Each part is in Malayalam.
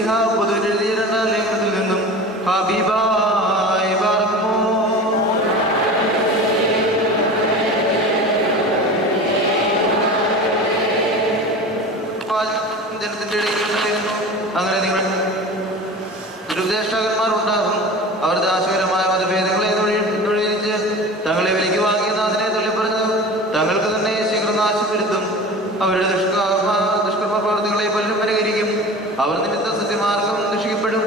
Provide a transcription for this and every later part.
ശ്ലീഹ പൊതുവിലെഴുതിയ രണ്ടാം ലേഖനത്തിൽ നിന്നും ഹബീബായി പാർക്കുന്നു. ജനത്തിന്റെ ഇടയിൽ അങ്ങനെ നിങ്ങൾ ദുരുപദേഷ്ടാക്കന്മാർ ഉണ്ടാകും. അവർ ദാശകരമായ മതഭേദങ്ങളെ തൊഴിലിച്ച് തങ്ങളെ വിലയ്ക്ക് വാങ്ങിയെന്ന് അതിനെ തള്ളിപ്പറഞ്ഞു തങ്ങൾക്ക് തന്നെ ശീഘ്രനാശം വരുത്തും. അവരുടെ ദുഷ്കർമ്മ പ്രവർത്തികളെ പലരും പരിഹരിക്കും. അവർ നിമിത്തം സത്യമാർഗം ദുഷിക്കപ്പെടും.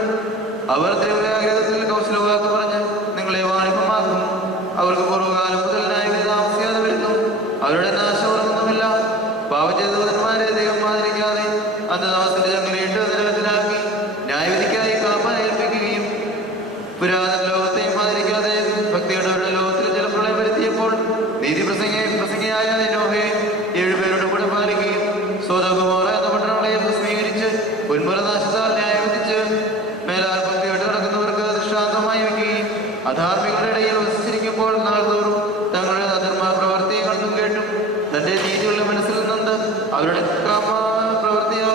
അവർ ദ്രവ്യാഗ്രഹത്തിൽ കൗശലവാക്ക് പറഞ്ഞ് നിങ്ങളെ വാണിഭമാക്കും. അവർക്ക് പൂർവ്വകാലം മുതൽ ന്യായവിധി താമസിയാതെ വരുന്നു. അവരുടെ നാശം ഉറങ്ങുന്നുമില്ല. പാപം ചെയ്ത ദൂതന്മാരെ ദൈവം ആദരിക്കാതെ അന്ധതാമസത്തിന്റെ ചങ്ങലയിട്ട് നിലവിലാക്കി ന്യായവിധിക്കായി കാപ്പാൻ ഏൽപ്പിക്കുകയും പുരാതന ലോകത്തെയും ആദരിക്കാതെ ഭക്തിയുള്ളവരുടെ ലോകത്തിൽ ജലപ്രളയം വരുത്തിയപ്പോൾ നീതി പ്രസംഗിയായ നോഹയെ 7 പേരുടെ കൂടെ പാലിക്കുകയും സോദോഗൊമോറ എന്ന പട്ടണങ്ങളെ സ്വീകരിച്ച് ഉന്മൂലനാശത്താൽ ന്യായം വിധിച്ച് മേലാൽ ഭക്തിയോട്ട് നടക്കുന്നവർക്ക് ദൃഷ്ടാന്തമായി വയ്ക്കുകയും അധാർമികളുടെ ഇടയിൽ വസിച്ചിരിക്കുമ്പോൾ നാൾതോറും തങ്ങളുടെ അധർമ്മ പ്രവൃത്തി കണ്ടും കേട്ടും തന്റെ നീതിയുള്ള മനസ്സിൽ നിന്ന് അവരുടെ പ്രവൃത്തിയോ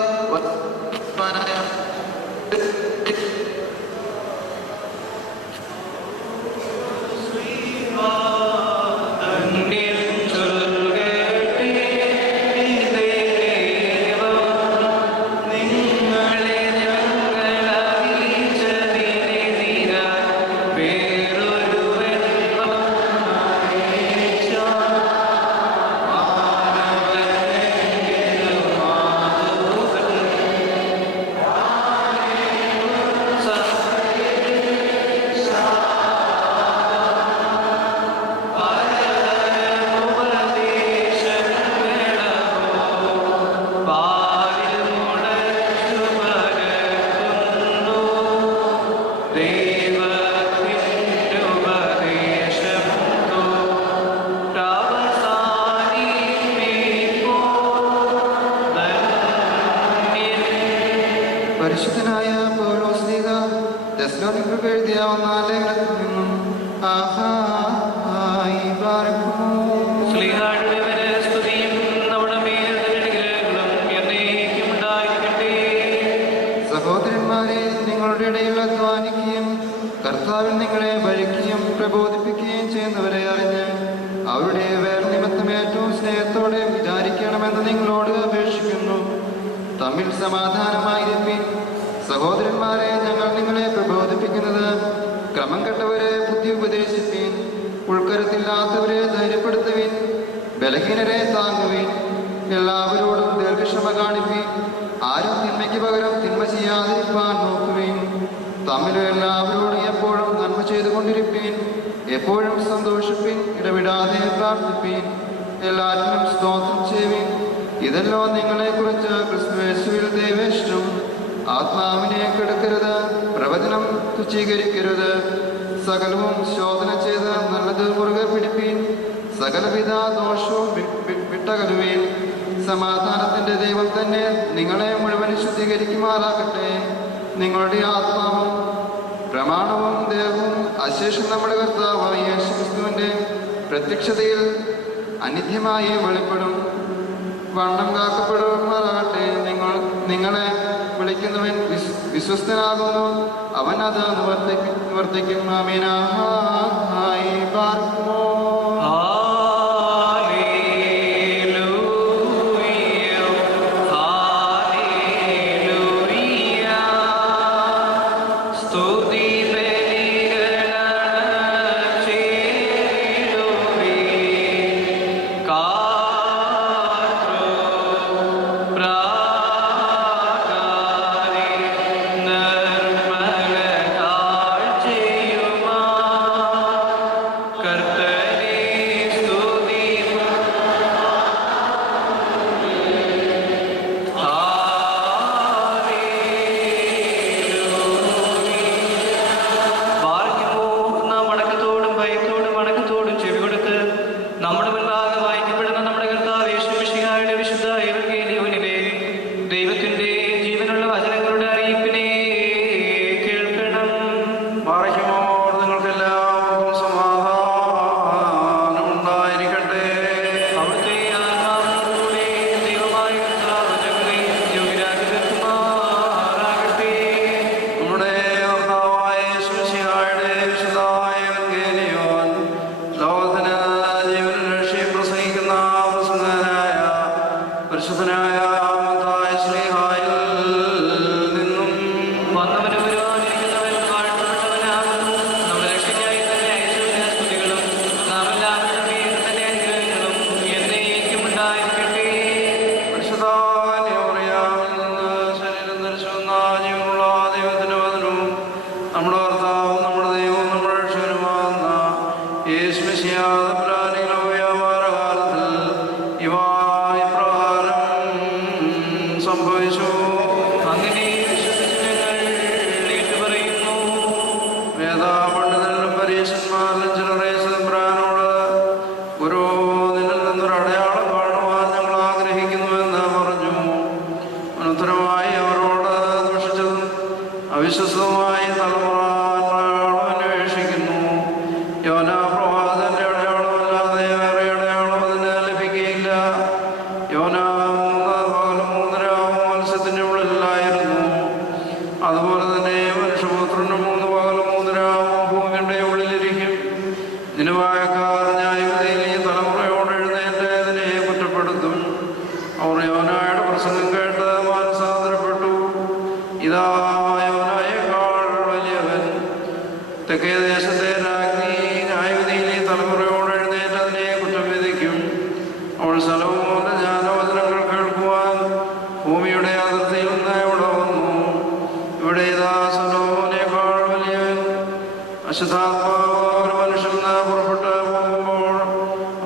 പരിശുദ്ധനായ പൗലോസ്ലീഹ തെസ്സലോനിക്കർക്ക് എഴുതിയ 1-ാം ലേഖനത്തിൽ നിന്നും സഹോദരന്മാരെ, നിങ്ങളുടെ ഇടയിൽ അധ്വാനിക്കുകയും കർത്താവിൽ നിങ്ങളെ ഭരിക്കുകയും പ്രബോധിപ്പിക്കുകയും ചെയ്യുന്നവരെ അറിഞ്ഞ് അവരുടെ വേർ നിമിത്തം ഏറ്റവും സ്നേഹത്തോടെ വിചാരിക്കണമെന്ന് നിങ്ങളോട് അപേക്ഷിക്കുന്നു. തമ്മിൽ സമാധാനമായിരിപ്പിൻ. സഹോദരന്മാരെ, ഞങ്ങൾ നിങ്ങളെ പ്രബോധിപ്പിക്കുന്നത് ക്രമം കെട്ടവരെ ബുദ്ധി ഉപദേശിപ്പിൻ, ഉൾക്കരുത്തില്ലാത്തവരെ ധൈര്യപ്പെടുത്തുവിൻ, ബലഹീനരെ താങ്ങുവിൻ, എല്ലാവരോടും ദീർഘക്ഷമ കാണിപ്പിൻ. ആരും തിന്മയ്ക്ക് പകരം തിന്മ ചെയ്യാതിരിക്കാൻ നോക്കുവിൻ. തമ്മിലും എല്ലാവരോടും എപ്പോഴും നന്മ ചെയ്തുകൊണ്ടിരിപ്പിൻ. എപ്പോഴും സന്തോഷിപ്പിൻ, ഇടവിടാതെ പ്രാർത്ഥിപ്പിൻ, എല്ലാറ്റിനും സ്തോത്രം ചെയ്യുവിൻ. ഇതല്ലോ നിങ്ങളെക്കുറിച്ച് ക്രിസ്തുയേശുവിൽ ദൈവേഷ്ടം. ആത്മാവിനെ കെടുക്കരുത്, പ്രവചനം തുച്ഛീകരിക്കരുത്. സകലവും ശോധന ചെയ്ത് നല്ലത് മുറുകെ പിടിപ്പീൻ. സകലവിധ ദോഷവും വിട്ടകലുവീൻ. സമാധാനത്തിന്റെ ദൈവം തന്നെ നിങ്ങളെ മുഴുവൻ ശുദ്ധീകരിക്കുമാറാകട്ടെ. നിങ്ങളുടെ ആത്മാവും പ്രമാണവും ദേഹവും അശേഷം നമ്മുടെ കർത്താവായ യേശുക്രിസ്തുവിന്റെ പ്രത്യക്ഷതയിൽ അനിത്യമായി വെളിപ്പെടും. വണ്ണം കാക്കപ്പെടുമാറാകട്ടെ. നിങ്ങളെ വിളിക്കുന്നവൻ വിശ്വസ്തനാകുന്നു, അവൻ അത് നിവർത്തിക്കും. ആമീനായി പാർക്കുമോ. कर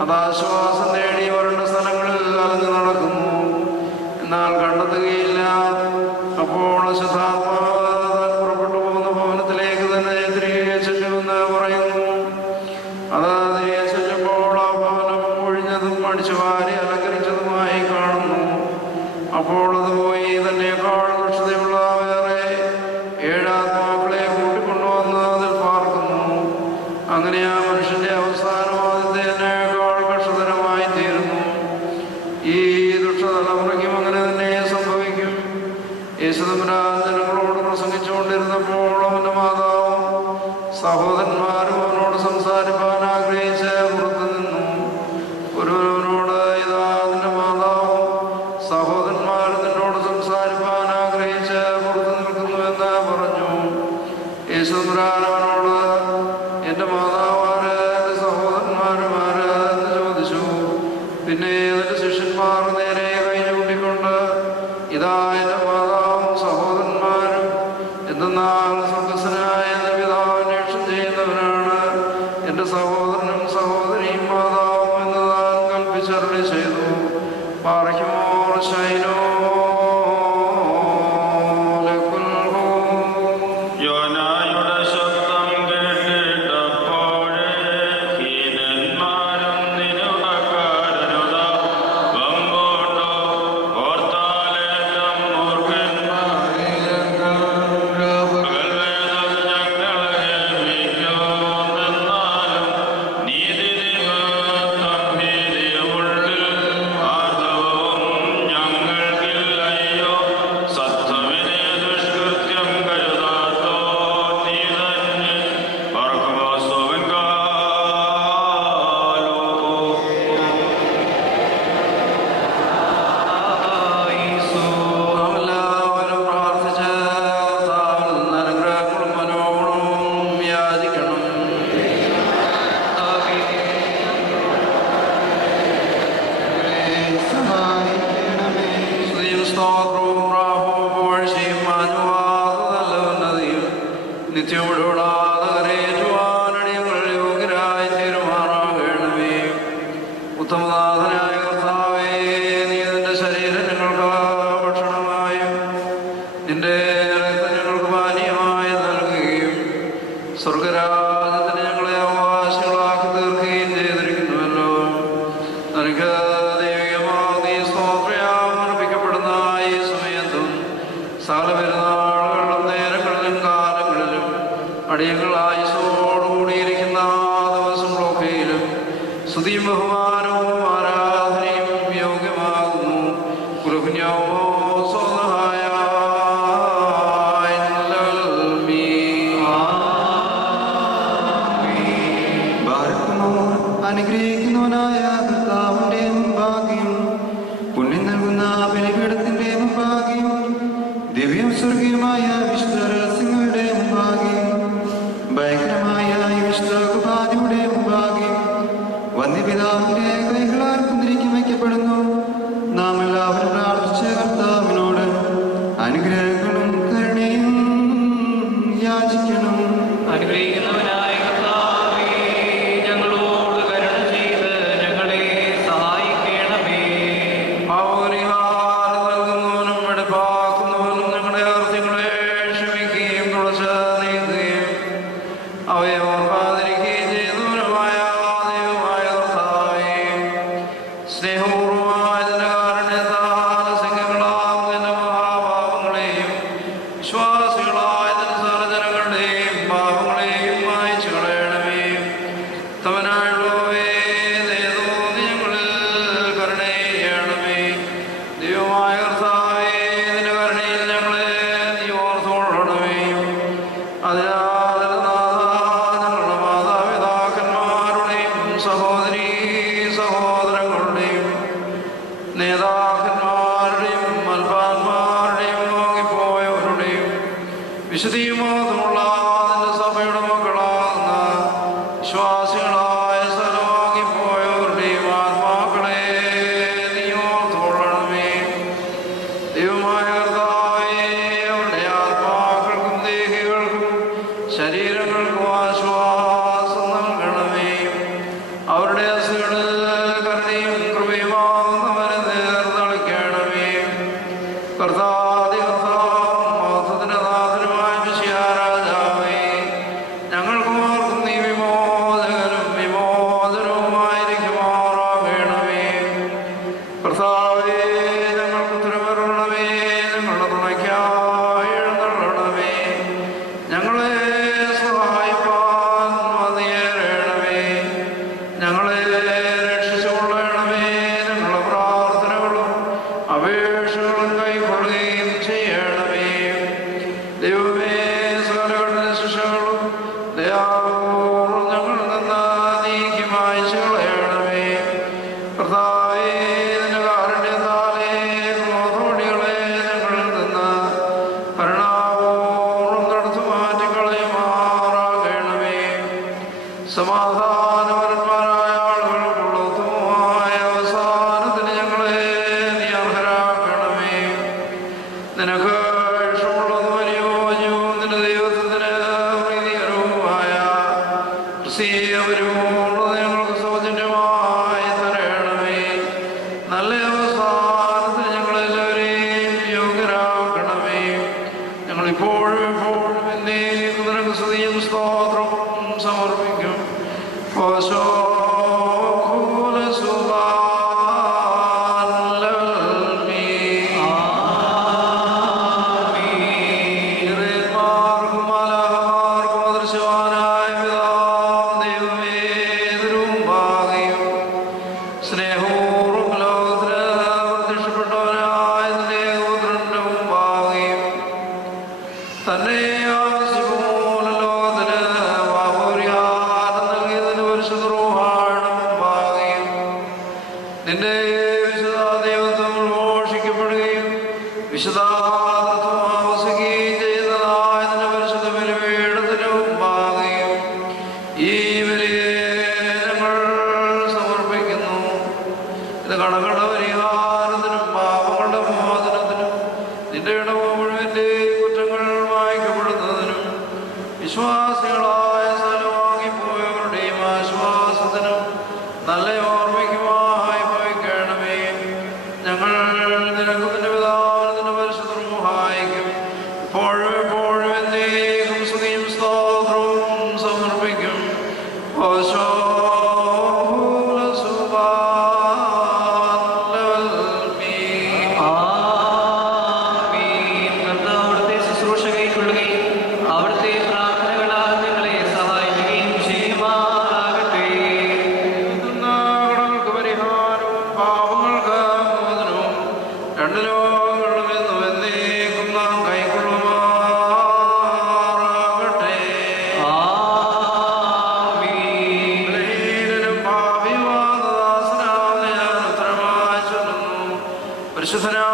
അതാശ്വാസം നേടി വരേണ്ട സ്ഥലങ്ങളിൽ അലഞ്ഞു നടക്കുന്നു, എന്നാൽ കണ്ടെത്തുകയില്ല. അപ്പോൾ ശുദ്ധാത്മാവ് പുറപ്പെട്ടു പോകുന്ന ഭവനത്തിലേക്ക് തന്നെ തിരികെ ചെല്ലുമെന്ന് പറയുന്നു. അത് തിരികെ ചെല്ലുമ്പോൾ ആ ഭവനം ഒഴിഞ്ഞതും അടിച്ചു വാരി അലങ്കരിച്ചതുമായി കാണുന്നു. അപ്പോൾ അത് പോയി തന്നെക്കാൾ ദുഷ്ടതയുള്ള വേറെ 7 ആത്മാക്കളെ കൂട്ടിക്കൊണ്ടുവന്ന് അതിൽ പാർക്കുന്നു. അങ്ങനെ ആ മനുഷ്യന്റെ അവസാനം ആദ്യത്തേതിനേക്കാൾ കഷ്ടതരമായി തീരുന്നു. ഈ ദുഷ്ടതലമുറയ്ക്കും അങ്ങനെ തന്നെ സംഭവിക്കും. യേശുദമ്പുരാൻ ജനങ്ങളോട് പ്രസംഗിച്ചുകൊണ്ടിരുന്നപ്പോൾ അവന്റെ മാതാവും സഹോദരന്മാരും അവനോട് സംസാരിപ്പാൻ ആഗ്രഹിച്ച് പുറത്തു നിന്നു. ഒരുവനോട്, ഇതാ നിന്റെ മാതാവും സഹോദരന്മാരും നിന്നോട് സംസാരിപ്പാൻ ആഗ്രഹിച്ച് പുറത്തു നിൽക്കുന്നുവെന്ന് പറഞ്ഞു. യേശുദമ്പുരാൻ അവനോട്, എന്റെ മാതാവാര്, എന്റെ സഹോദരന്മാരുമാര് എന്ന് ചോദിച്ചു. പിന്നെ എന്റെ ശിഷ്യന്മാർ നേരെ കൈ ചൂണ്ടിക്കൊണ്ട്, ഇതാ എന്റെ മാതാവും സഹോദരന്മാരും, എന്തെന്നാൽ സ്വർഗ്ഗസ്ഥനായ എന്റെ പിതാവ് അന്വേഷണം ചെയ്യുന്നവനാണ് എന്റെ സഹോദരനും സഹോദരിയും മാതാവും എന്ന് താൻ കൽപ്പിച്ചരുളി ചെയ്തു. പാറയ്ക്കുമോർ ശൈനോ യോനായുടെ ശബ്ദം കേട്ടിട്ടപ്പോഴേ ഹീനന്മാരും നിരുണക്കാരനുത വമ്പോണ്ടോ ഓർത്താലേറ്റം മൂർഖന്മാരിലും പകൽവേദം ഞങ്ങളെ ഏൽപ്പിക്കുമെന്നാലും നീതി നിമിത്തം ഭീതിയുള്ളിൽ ആർദ്രവും ഞങ്ങൾക്കില്ലയോ. സത്വമിനെ ദുഷ്കൃത്യം കരുതാത്തോ നീ തന്നെ പറക്കുവാസ്തവൻ കാലോ. എല്ലാവരും പ്രാർത്ഥിച്ച് കർത്താവിൽ നിന്ന് അനുഗ്രഹങ്ങളും മനോഗുണവും യാചിക്കണം. സ്തുതിയും സ്തോത്രവും പ്രാഭവും പുകഴ്ചയും മാഞ്ഞുവാതെ നല്ല ഉന്നതിയും നിത്യവിടൂടാതെ കരയേറ്റുവാനടിയങ്ങൾ യോഗ്യരായി തീരുമാറാകണമേ. ഉത്തമനാഥനായ കർത്താവേ, നീ നിന്റെ ശരീരം ഞങ്ങൾക്ക് ഭക്ഷണമായും നിന്റെ രക്തം ഞങ്ങൾക്ക് പാനീയമായി നൽകുകയും സ്വർഗരാജ്യത്തിന് ഞങ്ങളെ അവകാശികളാക്കി തീർക്കുകയും ചെയ്തിരിക്കുന്നുവല്ലോ. നിനക്ക് ദൈവികമായി സ്തോത്രയാഗം അർപ്പിക്കപ്പെടുന്ന ഈ സമയത്തും സകല പെരുന്നാളുകളിലും നേരങ്ങളിലും കാലങ്ങളിലും അടിയങ്ങൾ ആയുസ്സോടുകൂടിയിരിക്കുന്ന ദിവസങ്ങളൊക്കെയിലും സ്തുതിയും ബഹുമാനവും ആരാധനയും യോഗ്യമാകുന്നു. കുലകുഞ്ഞാവോ സ്വതഹായ അനുഗ്രഹിക്കുന്നവനായ കർത്താവിന്റെ മുമ്പാകെയും പുണ്യം നൽകുന്ന ബലിപീഠത്തിന്റെ മുമ്പാകെയും ദിവ്യം സ്വർഗീയമായ വിശുദ്ധ രഹസ്യങ്ങളുടെ മുമ്പാകെയും ഭയങ്കരമായ ഈ വിശുദ്ധ കുർബാനയുടെ മുമ്പാകെയും വന്യപിതാവിന്റെ കൈകളാൽ കുന്തിരിക്കും വയ്ക്കപ്പെടുന്നു. നാം എല്ലാവരും പ്രാർത്ഥിച്ച കർത്താവിനോട് അനുഗ്രഹങ്ങളും കരുണയും യാചിക്കണം. അനുഗ്രഹിക്കുന്നവനായ കർത്താവേ, ഞങ്ങളോട് കരുണ ചെയ്ത് ഞങ്ങളെ സഹായിക്കണമേ. പാപപരിഹാരം നൽകുന്നവനും വെടിപ്പാക്കുന്നവനും ഞങ്ങളുടെ അർത്ഥങ്ങളെ ക്ഷമിക്കുകയും തുടച്ച് നീക്കുകയും അവയെ ഓർക്കാതിരിക്കുകയും ചെയ്യുന്നവനുമായ ദൈവമായ കർത്താവേ, സ്നേഹപൂർവമായ നിന്റെ കാരുണ്യത്താൽ സംഘങ്ങളാം നിന്റെ മഹാപാപങ്ങളെയും വിശ്വാസികളായ നിന്റെ സകലജനങ്ങളുടെയും പാപങ്ങളെയും മായ്ച്ചു കളയണമേ. തവനായുള്ളവേ, ദയതോന്നി ഞങ്ങളിൽ കരുണ ചെയ്യണമേ. ദൈവമായ കർത്താവേ, നിന്റെ കരുണയിൽ ഞങ്ങളെ നീ ഓർത്തുകൊള്ളണമേ. അതിനാൽ ഞങ്ങളുടെ മാതാപിതാക്കന്മാരുടെയും സഹോദരീ സഹോദരങ്ങളുടെയും നേതാക്കന്മാരുടെയും മൽപ്പാന്മാരുടെയും നോക്കിപ്പോയവരുടെയും വിശുദ്ധിയുമാത്രമുള്ള നിന്റെ സഭയുടെ മക്കളാകുന്ന വിശ്വാസികളായ സലോകിപ്പോയവരുടെയും ആത്മാക്കളെ നീ ഓർത്തുകൊള്ളണമേ. ദൈവമായ കർത്താവേ, അവരുടെ ആത്മാക്കൾക്കും ദേഹികൾക്കും ശരീരങ്ങൾക്കും ആശ്വാസം നൽകണമേ. അവരുടെ അസുഖ ഞങ്ങളിൽ കരുണയും കൃപയുമാകുന്നവരെ നേർന്നളിക്കണമേ. കർത്താദി കർത്താവും നാഥനുമായ മിശിഹാ രാജാവേ, ഞങ്ങൾക്കും ആർക്കും നീ വിമോചകനും വിമോചനവുമായിരിക്കുമാറാകണമേ. കർത്താവേ, ഞങ്ങൾക്ക് ഉത്തരമരുളണമേ. ഞങ്ങളുടെ തുണയ്ക്കായി എഴുന്നള്ളണമേ. ഞങ്ങളെ സഹായിപ്പാൻ വന്നേരണമേ. ഞങ്ങളെ രക്ഷിച്ചുകൊള്ളണമേ. ഞങ്ങളുടെ പ്രാർത്ഥനകളും അപേക്ഷകളും കൈക്കൊള്ളുകയും ചെയ്യണമേ. ദൈവമേ, സകലഘടന ശിക്ഷകളും ദയാപൂർവ്വം ഞങ്ങളിൽ നിന്ന് നീക്കി മായ്ച്ചു കളയണമേ. കർത്താവേ, നിന്റെ കാരുണ്യത്താലേ ക്രോധോടികളെ ഞങ്ങളിൽ നിന്ന് കരുണാപൂർവ്വം തടുത്തു മാറ്റിക്കളയുമാറാകണമേ. സമാധാനപരന്മാരായ ആളുകൾക്കുള്ള ഉത്തമമായ അവസാനത്തിന് ഞങ്ങളെ നീ അർഹരാക്കണമേ. നിനക്ക് ഇഷ്ടമുള്ളതും അനുയോജ്യവും നിന്റെ ദൈവത്തിന് പ്രീതികരവുമായ ക്രിസ്തീയപരമുള്ളത് ഞങ്ങൾക്ക് സൗജന്യമായി തരണമേ. നല്ല അവസാനത്തിന് ഞങ്ങളെല്ലാവരെയും യോഗ്യരാക്കണമേ. ഞങ്ങളിപ്പോഴും എപ്പോഴും എന്നേക്കും നിനക്ക് സ്തുതിയും സ്തോത്രവും സമർപ്പിക്കും. സ്നേഹപൂർവ്വം ലോകത്തിന് പ്രത്യക്ഷപ്പെട്ടവനായ നിന്റെ ഏകപുത്രന്റെ മുമ്പാകെയും തന്നെ ആവശ്യമൂലം ലോകത്തിന് പാപപരിഹാരം നൽകിയതിന് പരിശുദ്ധ റൂഹായുടെ മുമ്പാകെയും നിന്റെ വിശുദ്ധ ദൈവത്വം ഘോഷിക്കപ്പെടുകയും വിശുദ്ധാതൃത്വം ആവസിക്കുകയും ചെയ്യുന്നതായ നിന്റെ പരിശുദ്ധ ബലിപീഠത്തിന് മുമ്പാകെയും ഈ ബലിയെ ഞങ്ങൾ സമർപ്പിക്കുന്നു. ഇത് കടങ്ങളുടെ പരിഹാരത്തിനും പാപങ്ങളുടെ മോചനത്തിനും നിന്റെ ഇടവ മുഴുവൻ്റെ കുറ്റങ്ങൾ മായ്ക്കപ്പെടുന്നതിനും വിശ്വാസികളായ സ്ഥലവാങ്ങിപ്പോയവരുടെയും ആശ്വാസത്തിനും നല്ല ഓർമ്മയ്ക്കുമായി ഭവിക്കണമേ. ഞങ്ങൾ നിനക്കും നിന്റെ പിതാവിനും നിന്റെ പരിശുദ്ധ റൂഹായിക്കും ഇപ്പോഴും എപ്പോഴും എന്നേക്കും സ്തുതിയും സ്തോത്രവും സമർപ്പിക്കും. അവിടുത്തെ ശുശ്രൂഷ കൈക്കൊള്ളുകയും അവിടുത്തെ പ്രാർത്ഥനകളാൽ ഞങ്ങളെ സഹായിക്കുകയും ചെയ്യുമാറാകട്ടെ. കടങ്ങൾക്ക് പരിഹാരവും പാപങ്ങൾക്ക് മോചനവും രണ്ട് ലോകങ്ങളിലും എന്നും എന്നേക്കും നാം കൈക്കൊള്ളുമാറാകട്ടെ. ബലഹീനനും പാപിയുമാകുന്ന ദാസനാവുന്ന ഞാൻ ഉത്തരമായി ചൊല്ലുന്നു. പരിശുദ്ധനായ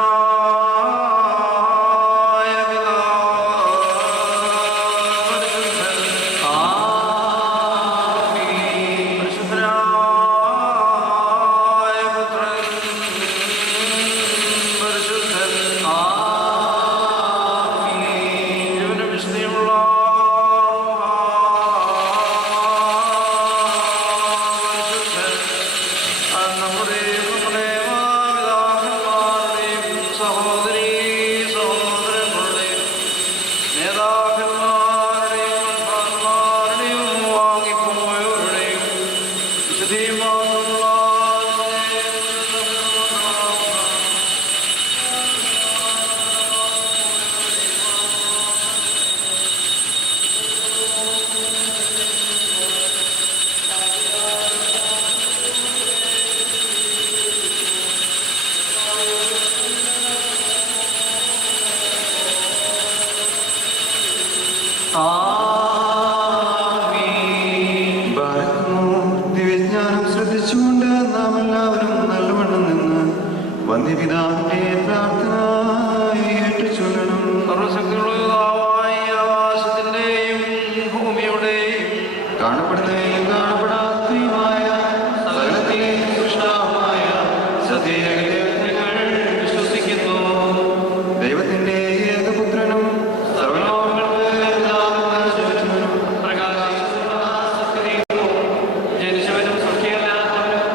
പരിശുദ്ധനായ പുത്രൻ പരിശുദ്ധൻ ജീവനും വിശുദ്ധിയുമുള്ള പരിശുദ്ധൻ നമ്മുടെ മാതാപിതാക്കന്മാരുടെയും സഹോദരീ സഹോദരങ്ങളുടെയും നേതാക്കന്മാരുടെയും മന്മാരുടെയും വാങ്ങിപ്പോയവരുടെയും വിശുദ്ധിയുമാകുള്ള ദിവ്യജ്ഞാനം ശ്രദ്ധിച്ചുകൊണ്ട് നാം എല്ലാവരും നല്ലവണ്ണം നിന്ന് വന്ധ്യപിതാവിന്റെ പ്രാർത്ഥന ഏറ്റുചൊല്ലണം. സർവശക്തിയുള്ള പിതാവായ ആകാശത്തിന്റെയും ഭൂമിയുടെയും കാണപ്പെടുന്നവയും കാണപ്പെടാത്തതുമായ സകലത്തെയും സൃഷ്ടാവായ സത്യങ്ങൾ വിശ്വസിക്കുന്നു. ദൈവത്തിന്റെ ഏകപുത്രനും സർവ്വലോകങ്ങൾക്ക് പിതാവായ ദൈവനും പ്രകാശിക്കുന്ന സത്യദൈവവും ജനിച്ചവനും സൃഷ്ടിയല്ലാത്തവനും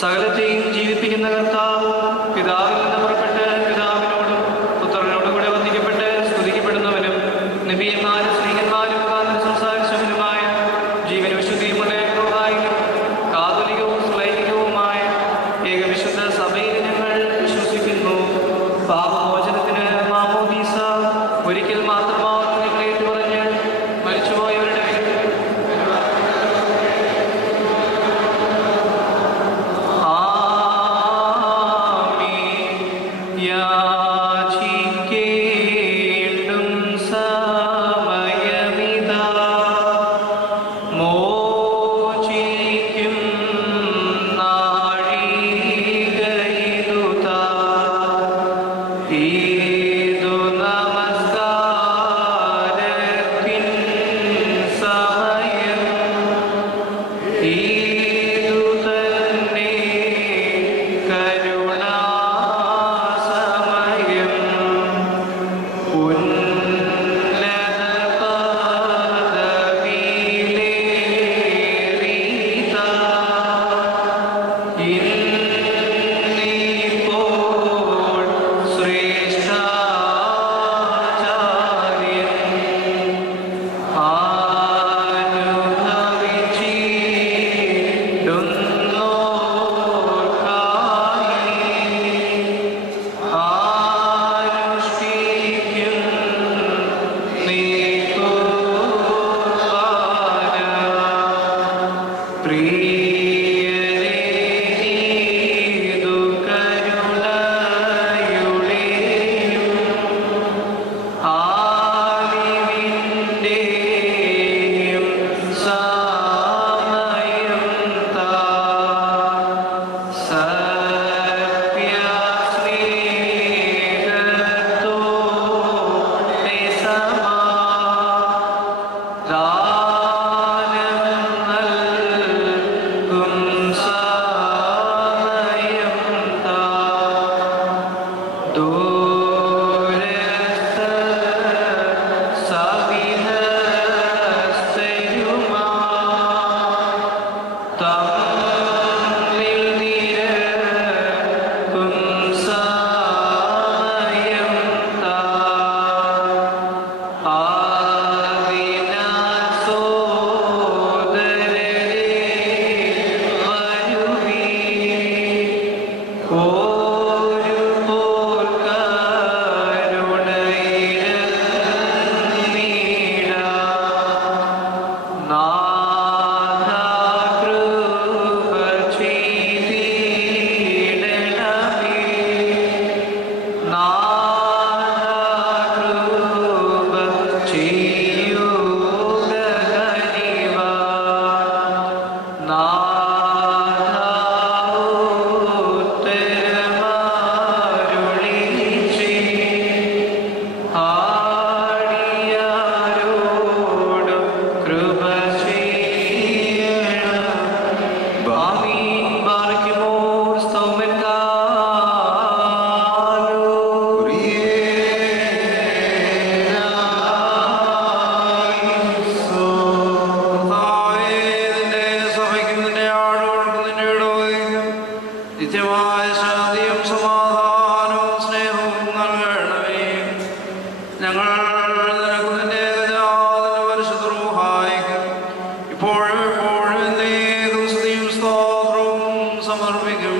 സകലത്തെയും ജീവിപ്പിക്കുന്ന കർത്താവ് പിതാവിൽ നിന്ന് പുറപ്പെട്ട് പിതാവിനോടും പുത്രനോടും കൂടെ വന്ദിക്കപ്പെട്ട് സ്തുതിക്കപ്പെടുന്നവനും നബിയന്മാരും സ്ത്രീകന്മാരും മുഖാന്തരം സംസാരിച്ചവനുമായ ജീവൻ വിശുദ്ധിയുമുള്ള ഏകോപായിലും കാതോലികവും ശ്ലൈനികവുമായ ഏകവിശുദ്ധ സഭയിൽ ഞങ്ങൾ വിശ്വസിക്കുന്നു. പാപമോചനത്തിന് മാമോദീസ ഒരിക്കൽ മാത്രമാണെന്ന് ഞങ്ങൾ ഏറ്റുപറഞ്ഞ് മരിച്ചുപോയവരുടെ നിത്യമായ ശാന്തിയും സമാധാനവും സ്നേഹവും നൽകണമേ. ഞങ്ങൾ നിനക്ക് നിന്റെ ഏകജാതന്റെ പരിശുദ്ധ റൂഹായിക്ക് ഇപ്പോഴും എപ്പോഴും എന്നേക്കും സ്തുതിയും സ്തോത്രവും സമർപ്പിക്കും.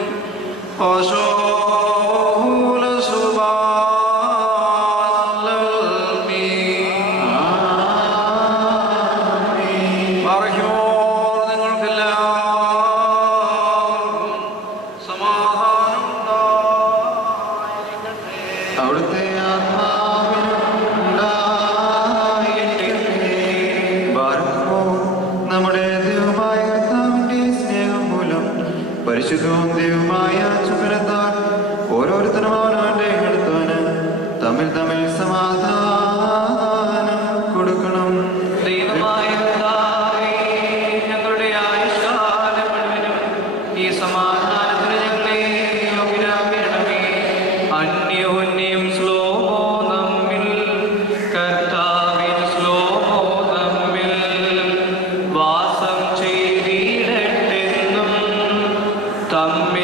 അവിടുത്തെ നമ്മുടെ ദൈവമായ കർത്താവിന്റെ സ്നേഹം മൂലം പരിശുദ്ധവും ദൈവമായ ചുമരത്താൽ ഓരോരുത്തരും അവനവന്റെ അടുത്തവന് തമ്മിൽ തമ്മിൽ സമാധാനം കൊടുക്കണം. ദൈവമായ കർത്താവേ, ഞങ്ങളുടെ ആയുഷ്കാലം മുഴുവനും ഈ സമാധാനത്തിന് ഞങ്ങളെ യോഗ്യരാക്കണമേ. അന്യോന്യം ശ്ലോമോ നമ്മിൽ, കർത്താവിൻ ശ്ലോമോ നമ്മിൽ വാസം ചെയ്തിടട്ടെന്നും തമ്മിൽ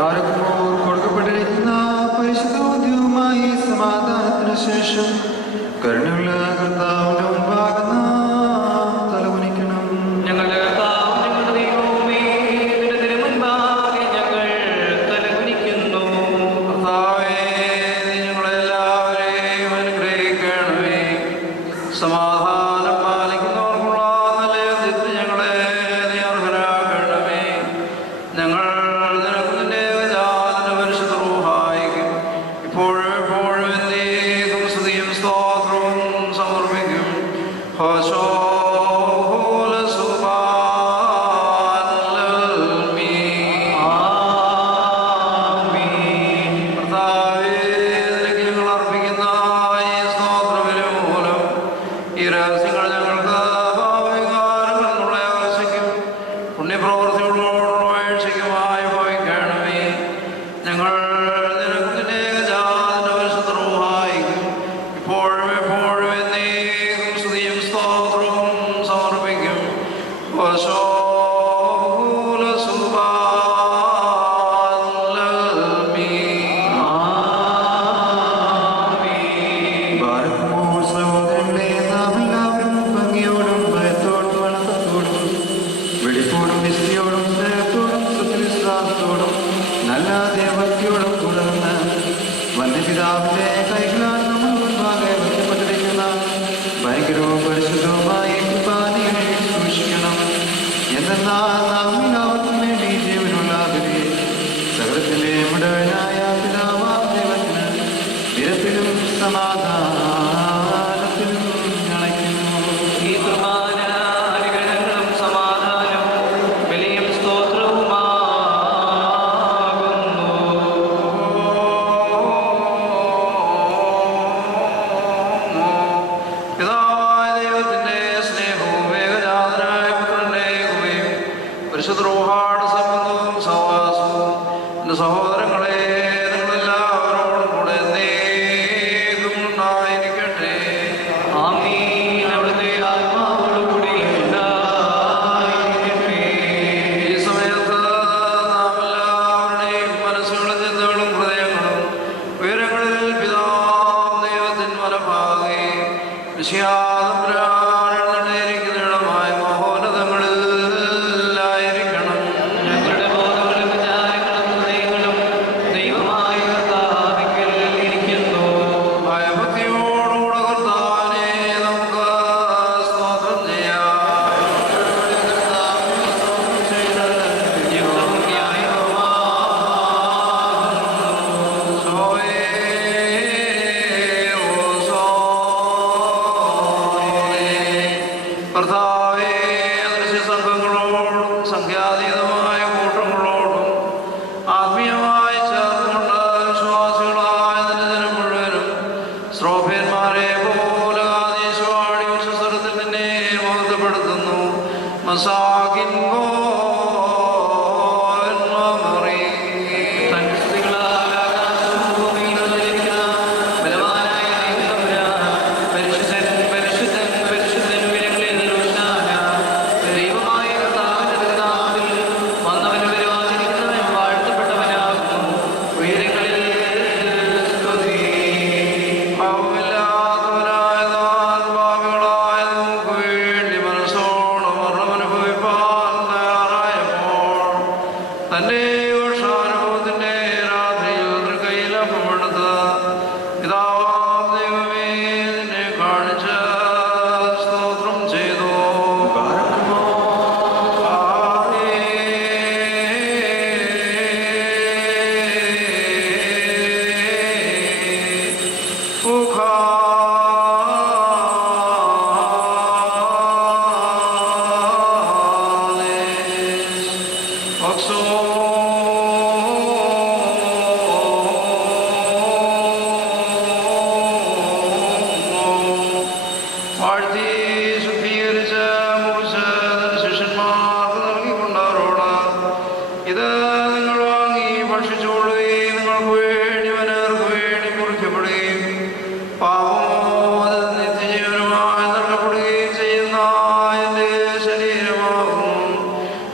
ഭാരതമോർ കൊടുക്കപ്പെട്ടിരിക്കുന്ന പരിശുദ്ധോദ്യവുമായി സമാധാനത്തിന് ശേഷം കരുണയുള്ള കർത്താവിന്റെ മുൻപാകെ നാം തലകുനിക്കണം. ഞങ്ങളുടെ കർത്താവ്, ഞങ്ങളുടെ ദൈവമേ, നിന്റെ തിരുമുൻപാകെ ഞങ്ങൾ തലകുനിക്കുന്നു. കർത്താവേ, നീ ഞങ്ങളെല്ലാവരെയും അനുഗ്രഹിക്കണമേ. സമാധാനം പാലിക്കുന്നവർക്കുള്ള നല്ല യുദ്ധത്തിന് ഞങ്ങളെ നീ അർഹരാക്കണമേ. ഞങ്ങൾ നിനക്ക് നിന്റെ ഏകജാതന്റെ പരിശുദ്ധ റൂഹായിക്കും ഇപ്പോഴും എപ്പോഴും എന്നേക്കും സ്തുതിയും സ്തോത്രവും സമർപ്പിക്കും. ഹോശോ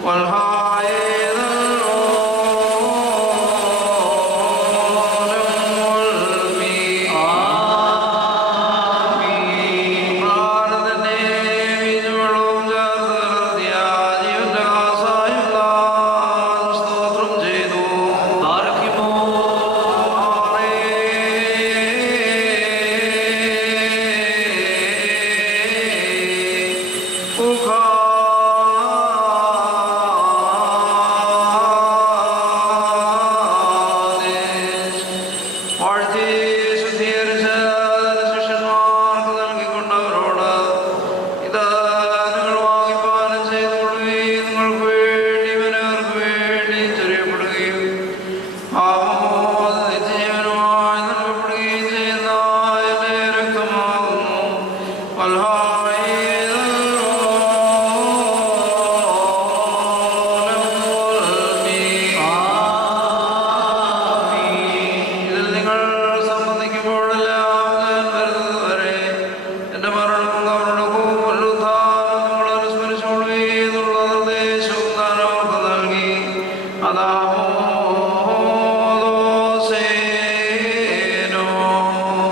والهاي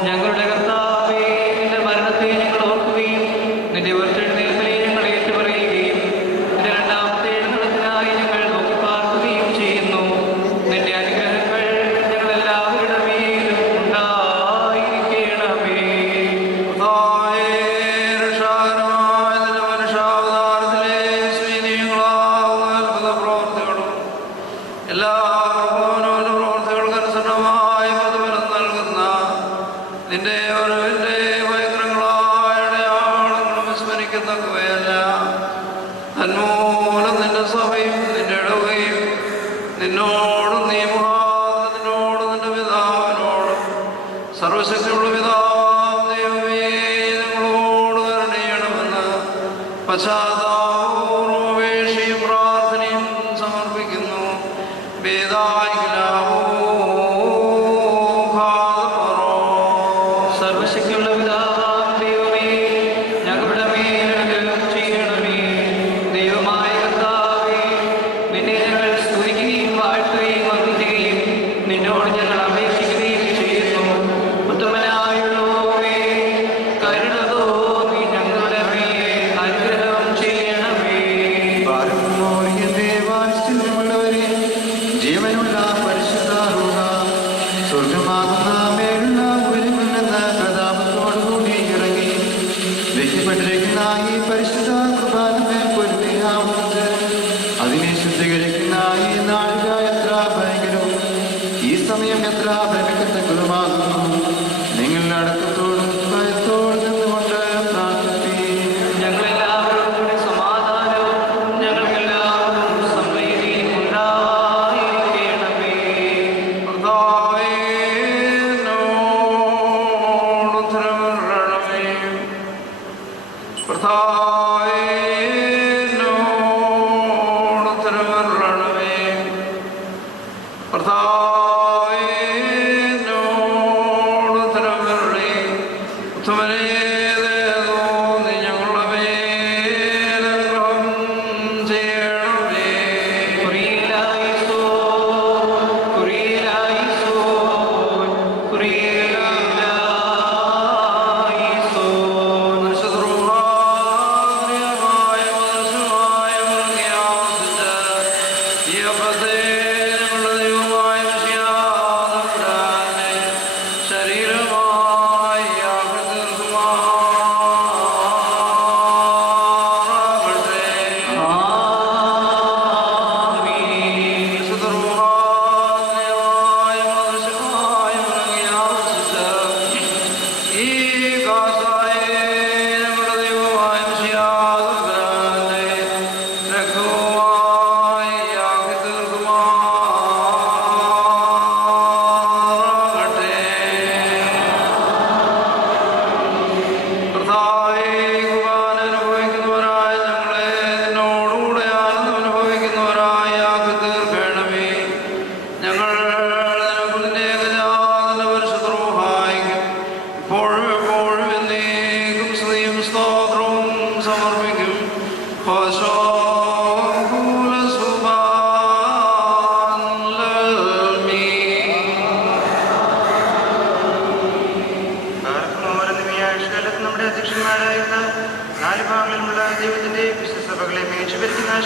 ഞങ്ങളുടെ കർത്താവേ, നിന്റെ മരണത്തെ ഞങ്ങൾ ഓർക്കുകയും നിന്റെ ഉയർത്തെഴുന്നേൽപ്പിനെ ഞങ്ങൾ ഏറ്റുപറയുകയും നിന്റെ രണ്ടാമത്തെ എഴുന്നള്ളത്തിനായി ഞങ്ങൾ നോക്കിപ്പാർക്കുകയും ചെയ്യുന്നു. നിന്റെ അനുഗ്രഹങ്ങൾ ഞങ്ങളെല്ലാവരുടെ മേലും ഉണ്ടായിരിക്കണമേ. നിന്റെ ഓരോന്റെ ഭയങ്കരങ്ങളായ അടയാളങ്ങളും വിസ്മരിക്കുന്നവയല്ല. തന്മൂലം നിന്റെ സഭയും നിന്റെ ഇടവകയും നിന്നോടും നീ മുഖാന്തരം നിന്നോടും നിന്റെ പിതാവിനോടും സർവശക്തിയുള്ള പിതാവാം ദൈവമേ ഞങ്ങളോട് കരുണയണമെന്ന് പശ്ചാത്താപവും അപേക്ഷയും പ്രാർത്ഥനയും സമർപ്പിക്കുന്നു. സർവശക്തിയുള്ള പിതാവാം ദൈവമേ, ഞങ്ങളുടെ മേൽ അനുഗ്രഹം ചെയ്യണമേ. ദൈവമായ കർത്താവേ, നിന്നെ ഞങ്ങൾ സ്തുതിക്കുകയും വാഴ്ത്തുകയും വന്ദിക്കുകയും നിന്നോട് ഞങ്ങൾ അപേക്ഷിക്കുകയും ചെയ്യുന്നു. ഉത്തമനായുള്ളോവേ, കരുണ തോന്നി ഞങ്ങളുടെ മേൽ അനുഗ്രഹം ചെയ്യണമേ. വാത്സല്യമുള്ളവരെ, ജീവനുള്ള പരിശുദ്ധ റൂഹ സ്വർഗമാകുന്ന മേലുള്ള ഉയരങ്ങളിൽ നിന്ന് പ്രതാപത്തോടുകൂടി ഇറങ്ങി വെക്കപ്പെട്ടിരിക്കുന്ന ഈ പരിശുദ്ധ കുർബാനമേ പൊരുതിയാവുന്നത് അതിനെ ശുദ്ധീകരിക്കുന്ന ഈ നാഴിക എത്ര ഭയങ്കരവും ഈ സമയം എത്ര ഭ്രമിക്കത്തക്കതുമാകുന്നു. നിങ്ങൾ അടക്കത്തോടും ഭയത്തോടും നിന്നുകൊണ്ട് പ്രാർത്ഥിക്കുകയും ഞങ്ങളെല്ലാവരും കൂടി സമാധാനവും ഞങ്ങൾക്കെല്ലാവർക്കും സമൃദ്ധിയും ഉണ്ടായിരിക്കണമേ.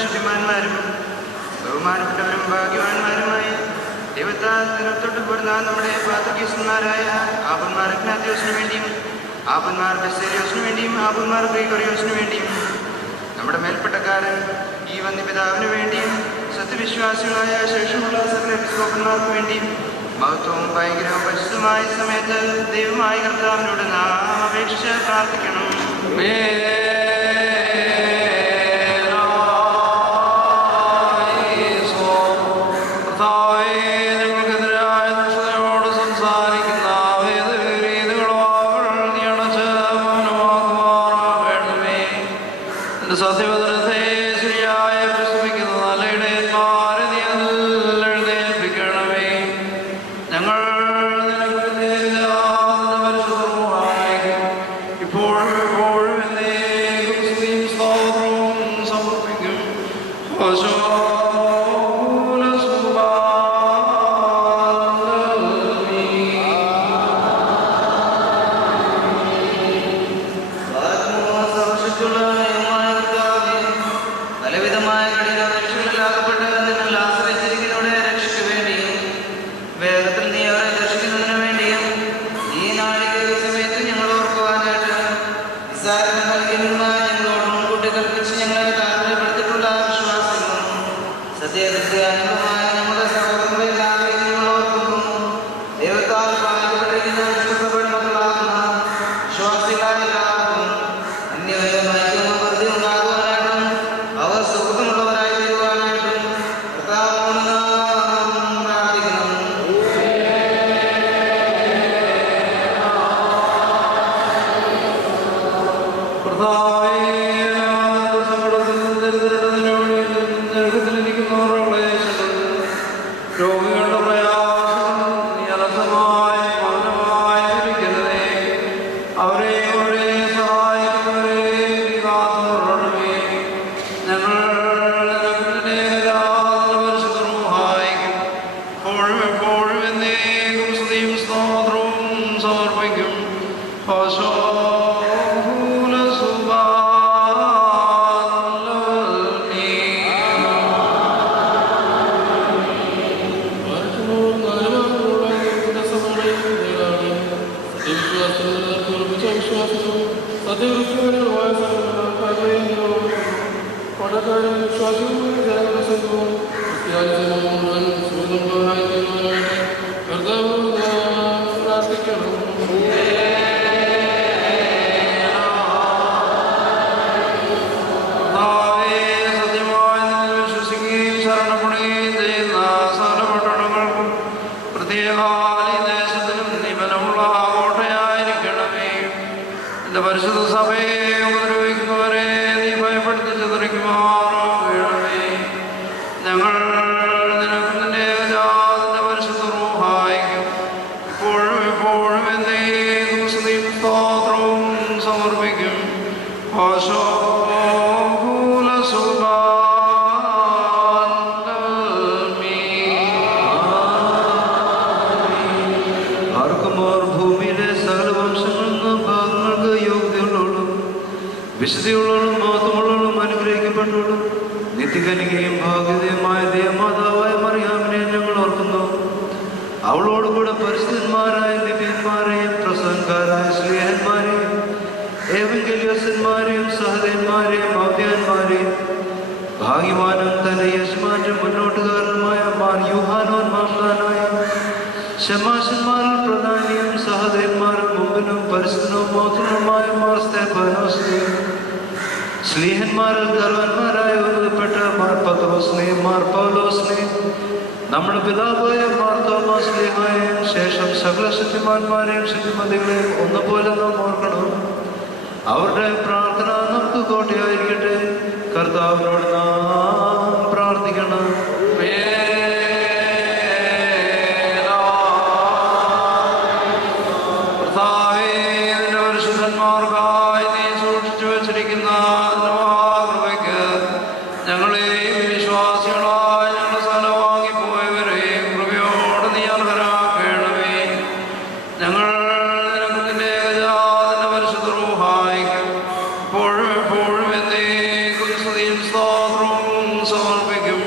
ശുദ്ധിമാന്മാരും ബഹുമാനപ്പെട്ടവരും ഭാഗ്യവാന്മാരുമായി ദൈവത്താൽ നിലത്തോട്ട് പോരുന്ന നമ്മുടെ പാത്രികീസന്മാരായ ആബന്മാർ ഇഗ്നാത്യോസിനു വേണ്ടിയും ആബന്മാർ ബെസേലിയോസിനു വേണ്ടിയും ആബന്മാർ ഗ്രിഗോറിയോസിനു വേണ്ടിയും നമ്മുടെ മേൽപ്പെട്ടക്കാരൻ ഈ വന്യപിതാവിനു വേണ്ടിയും സത്യവിശ്വാസികളായ ശേഷമുള്ള സകല എപ്പിസ്കോപ്പന്മാർക്ക് വേണ്ടിയും മഹത്വവും ഭയങ്കരവും പരിശുദ്ധമായ സമയത്ത് ദൈവമായ കർത്താവിനോട് നാം അപേക്ഷിച്ച് പ്രാർത്ഥിക്കണം. സത്യവചനത്തെ ശരിയായ പ്രസവിക്കുന്ന നല്ലയിടയന്മാരെ നീ എഴുന്നേൽപ്പിക്കണമേ. ഞങ്ങൾ നിനക്ക് പരിശുദ്ധമായിരിക്കും ഇപ്പോഴും എന്നേക്കും രോഗികളുടെ പ്രയാസം നീ അലസമായി മൗനമായി ഇരിക്കരുതേ. അവരെ സഹായിക്കുന്നവരെ നീ കാത്തുകൊള്ളണമേ. ഞങ്ങൾ എപ്പോഴും എന്നേക്കും സ്തുതിയും സ്തോത്രവും സമർപ്പിക്കും. പരിശുദ്ധ സഭയെ ഉപദ്രവിക്കുന്നവരെ നീ ഭയപ്പെടുത്തി ചിതറിക്കുമാറാകണമേ. ഞങ്ങൾ നിനക്ക് നിന്റെ ഏകജാതന്റെ പരിശുദ്ധ റൂഹായിക്കും എപ്പോഴും എന്നേക്കും സ്തുതിയും സ്തോത്രവും സമർപ്പിക്കും. വിശുദ്ധിയുള്ളവളും മഹത്വമുള്ളവളും അനുഗ്രഹിക്കപ്പെട്ടവളും നിത്യകനികയും ഭാഗ്യതയുമായ ദേവമാതാവായ മറിയാമിനെ ഞങ്ങൾ ഓർക്കുന്നു. അവളോടുകൂടെ പരിശുദ്ധന്മാരായ ദിവ്യന്മാരെയും പ്രസംഗക്കാരായ സ്ലീഹന്മാരെയും ഏവങ്കേലിയോസ്യന്മാരെയും സഹദേവന്മാരെയും ഔദ്യാന്മാരെയും ഭാഗ്യവാനും തന്റെ യജമാനും മുന്നോട്ടുകാരനുമായ മാർ യൂഹാനോൻ മാംദാനായ ശമാശന്മാരിൽ പ്രധാനിയും സഹദേവന്മാരും മുമ്പിനും പരിശുദ്ധനും മഹത്വനുമായ മാർ സ്തെഫാനോസിനെയും സ്ലീഹന്മാരിൽ ഗർവന്മാരായ ഒരുപ്പെട്ട മാർ പത്രോസിനെയും മാർ പൗലോസിനെയും നമ്മുടെ പിതാവായ മാർ തോമസ് സ്ലീഹായെയും ശേഷം സകല ശുദ്ധിമാന്മാരെയും ശുദ്ധിമതികളെയും ഒന്നുപോലെ നാം ഓർക്കണം. അവരുടെ പ്രാർത്ഥന നമുക്ക് കോട്ടയായിരിക്കട്ടെ. കർത്താവിനോട് നാം പ്രാർത്ഥിക്കണം. പരിശുദ്ധന്മാർക്കായി നീ സൂക്ഷിച്ചു വച്ചിരിക്കുന്ന കൃപയ്ക്ക് ഞങ്ങളെയും വിശ്വാസികളായി ഞങ്ങളുടെ സ്ഥലം വാങ്ങിപ്പോയവരെയും കൃപയോട് നീ അർഹരാക്കണമേ. ഞങ്ങൾ നിനക്ക് നിന്റെ ഏകജാതന്റെ പരിശുദ്ധ റൂഹായിക്കും എപ്പോഴും എന്നേക്കും സ്തുതിയും സ്തോത്രവും സമർപ്പിക്കും.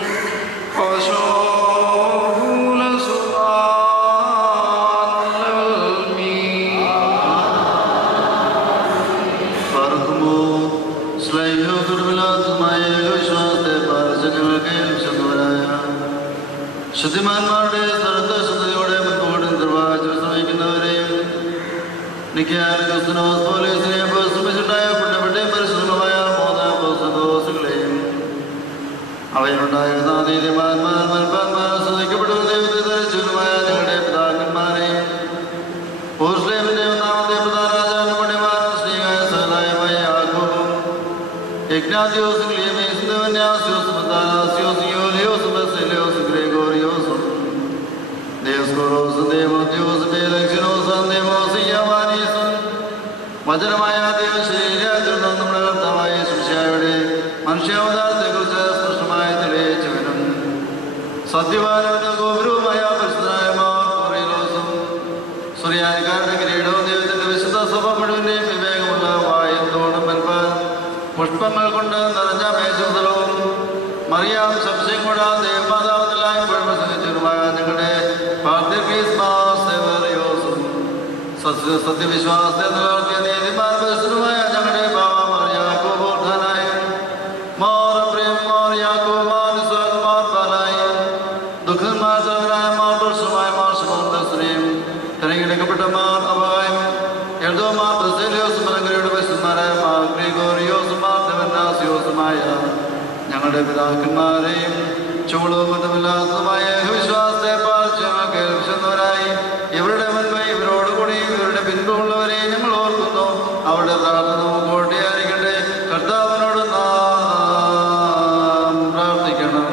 ശുദ്ധിമാന്മാരുടെ സ്ഥലത്ത് ശുദ്ധിയോടെ മുൻപോട്ട് നിർവാചനം ശ്രമിക്കുന്നവരെയും ശ്രമിച്ചിട്ടായ പുണ്യപ്പെട്ടയും പരിശുദ്ധമായ ദോഷങ്ങളെയും അവയിലുണ്ടായിരുന്ന നീതിമാന്മാർ മൽപ്പാന്മാർ ശ്രദ്ധിക്കപ്പെടുന്ന ദൈവത്തെ ധരിച്ചവരുമായ ഞങ്ങളുടെ പിതാക്കന്മാരെയും പൂർഷ്ലേമിന്റെ ഒന്നാമത്തെ പ്രധാന രാജാവിന്റെ പുണ്യമാനും ശ്രീകായ സഹലായമായ യാക്കോബും ഇഗ്നാത്യോസും ക്ലിയമേസും ദേവന്യാസ്യോസും മത്താനാസ്യോസും യോലിയോസും ബസേലിയോസും ഗ്രെഗോറിയോസും ദേവസ്കോറോസും ദേവോദ്യോസും ദേലക്ഷനോസും ദേവോസും യവാനീസും വചനമായ ദൈവശരീരത്തിൽ നമ്മുടെ കർത്താവായ ശിക്ഷയുടെ മനുഷ്യാവതാരത്തെക്കുറിച്ച് സ്പഷ്ടമായി തെളിയിച്ചവനും സത്യവാനവനും ഗോപുരവുമായ പരിശുദ്ധനായ മാറിലോസും സുറിയാനിക്കാരുടെ കിരീടവും ദൈവത്തിന്റെ വിശുദ്ധ സഭ മുഴുവൻ്റെയും വിവേകമുള്ള വായും തോടും മൽപ്പാൻ പുഷ്പങ്ങൾ കൊണ്ട് നിറഞ്ഞ മേശസ്ഥലവും മറിയാം സംശയം കൂടാതെ ദേവമാതാവത്തിലായി പ്രസംഗിച്ചവരുമായ ഞങ്ങളുടെ സത്യവിശ്വാസത്തെ നിലനിർത്തിയ നീതിമാൻ പരിശുദ്ധമായ ഞങ്ങളുടെ ബാബ മറിയാക്കോബോധാനായ മാറപ്രിയം മാർ യാക്കോബാൻ മാർ പാലായ ദുഃഖന്മാർ തലവനായ മാർ ദോഷമായ മാർ ശുഭം തിരഞ്ഞെടുക്കപ്പെട്ട മാർ അപായം എഴുതോ മാർ ബസേലിയോസും മലങ്കരയുടെ ബസ്സുമാരായ മാർ ഗ്രിഗോറിയോസും മാർ ദേവന്നാസിയോസുമായ ഞങ്ങളുടെ പിതാക്കന്മാരെയും ചൂടവും ബന്ധമില്ലാത്തതുമായ വിശ്വാസത്തെ പാലിച്ച് കേൾപ്പിച്ചവരായി ഇവരുടെ മുൻപ് ഇവരോടുകൂടി ഇവരുടെ പിൻപുള്ളവരെ ഞങ്ങൾ ഓർക്കുന്നു. അവരുടെ പ്രാർത്ഥന കോട്ടയായിരിക്കട്ടെ. കർത്താവിനോട് നാം പ്രാർത്ഥിക്കണം.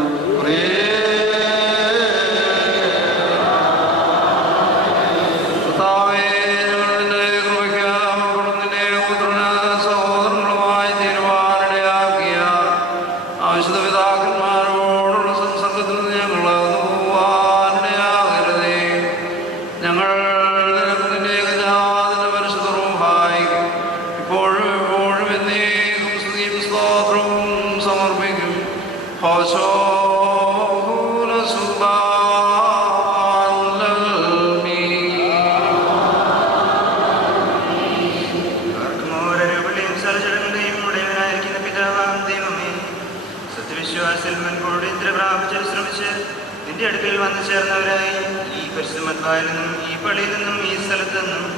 ചേർന്നവരായി ഈ പരിശ്രമത്തായിൽ നിന്നും ഈ പള്ളിയിൽ നിന്നും ഈ സ്ഥലത്ത് നിന്നും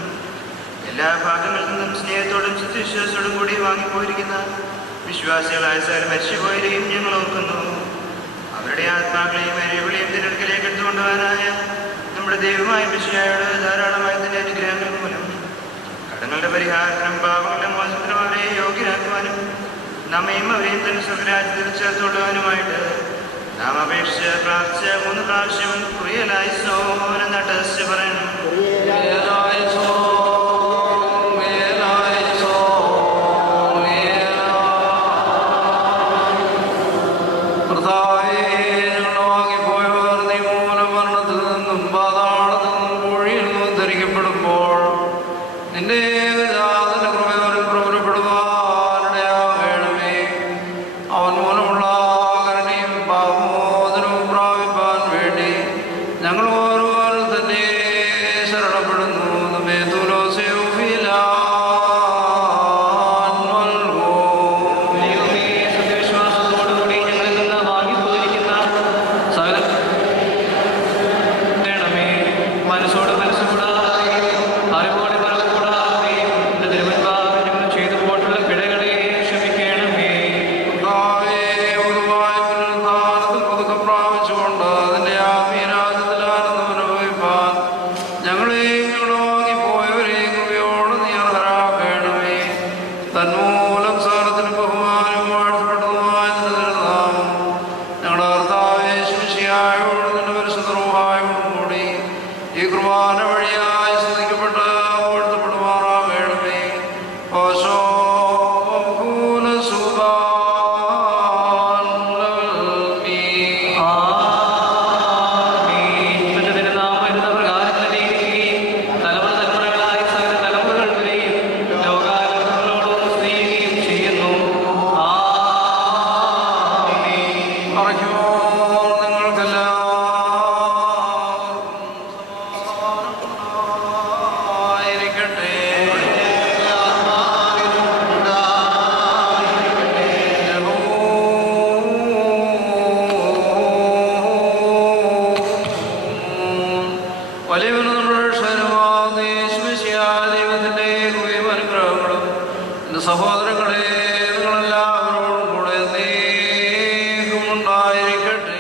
എല്ലാ ഭാഗങ്ങളിൽ നിന്നും സ്നേഹത്തോടും ചിത്തവിശ്വാസത്തോടും കൂടി വാങ്ങിപ്പോയിരിക്കുന്ന വിശ്വാസികളായ സകല മരിച്ചുപോയവരെയും ഞങ്ങൾ ഓർക്കുന്നു. അവരുടെ ആത്മാക്കളെയും അരിവിളെയും തിരക്കിലേക്ക് എടുത്തുകൊണ്ടുപോകാനായ നമ്മുടെ ദൈവമായ മിശിഹായോട് ധാരാളമായ തന്റെ അനുഗ്രഹങ്ങൾ മൂലം കടങ്ങളുടെ പരിഹാരത്തിനും പാപങ്ങളുടെ മോചനത്തിനും അവരെ യോഗ്യരാക്കുവാനും നമ്മയും അവരെയും തന്നെ സ്വർഗരാജ്യത്തിൽ ചേർത്തുകൊള്ളുവാനുമായിട്ട് നാം അപേക്ഷിച്ച് പ്രാർത്ഥിച്ച 3 പ്രാവശ്യം കുറിയലായി സോന നട്ടസ് പറയണം. സഹോദരങ്ങളെ നിങ്ങളെല്ലാവരോടും കൂടെ നീക്കുമുണ്ടായിരിക്കട്ടെ.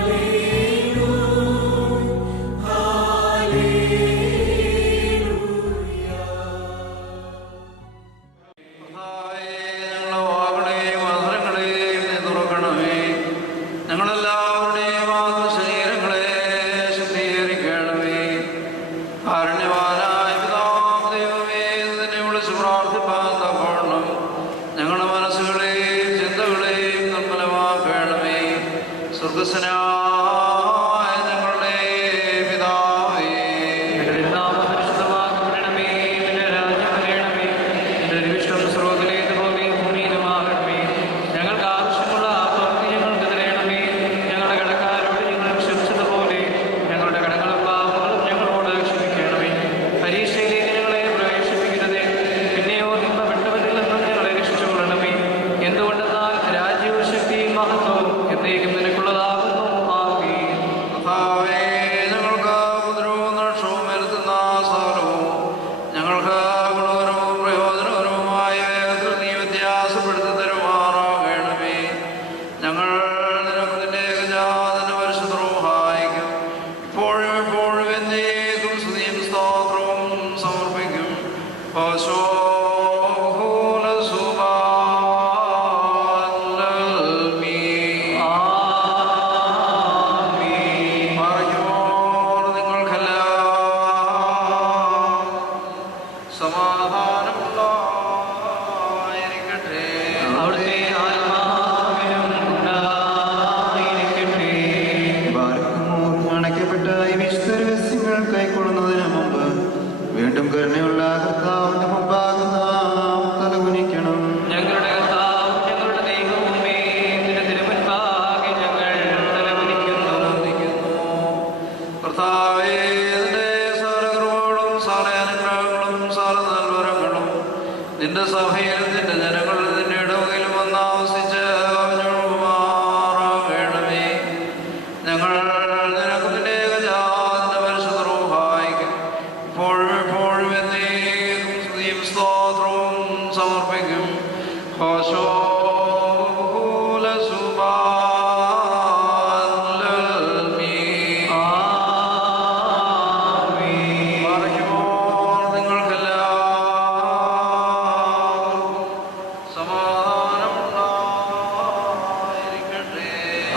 Hallelujah.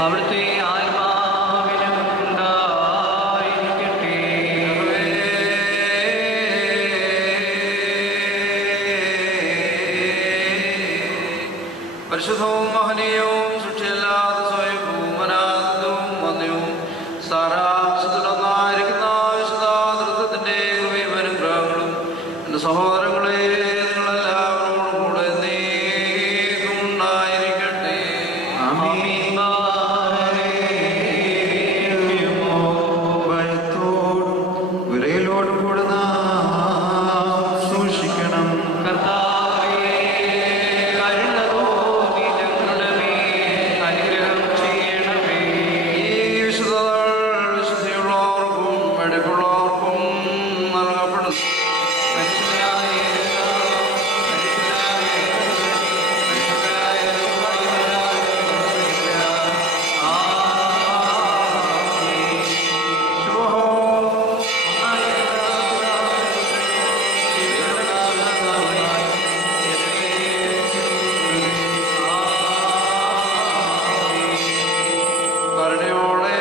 അവിടുത്തെ ആത്മാവിനും ഉണ്ടായിരിക്കട്ടെ. പരിശുദ്ധവും മഹനീയവും സൃഷ്ടിയല്ലാത്ത സ്വയംഭൂവും അനാഥവും വന്യവും സാരാംശത്തിലൊന്നായിരിക്കുന്ന വിശുദ്ധാതൃത്വത്തിന്റെ കൃപയും അനുഗ്രഹങ്ങളും എൻ്റെ സഹോദരങ്ങളെ നിങ്ങളെല്ലാവരോടും കൂടെ നീക്കും ഉണ്ടായിരിക്കട്ടെ. ഭയത്തോടും വിലയിലോടും കൂടെ നാം സൂക്ഷിക്കണം. കർത്താവേ, കരുണ തോന്നി ഞങ്ങളുടെ മേൽ അനുഗ്രഹം ചെയ്യണമേ. ഈ വിശുദ്ധകൾ വിശുദ്ധിയുള്ളവർക്കും വെടിപ്പുള്ളവർക്കും നൽകപ്പെടുന്നു. കരുണയോടെ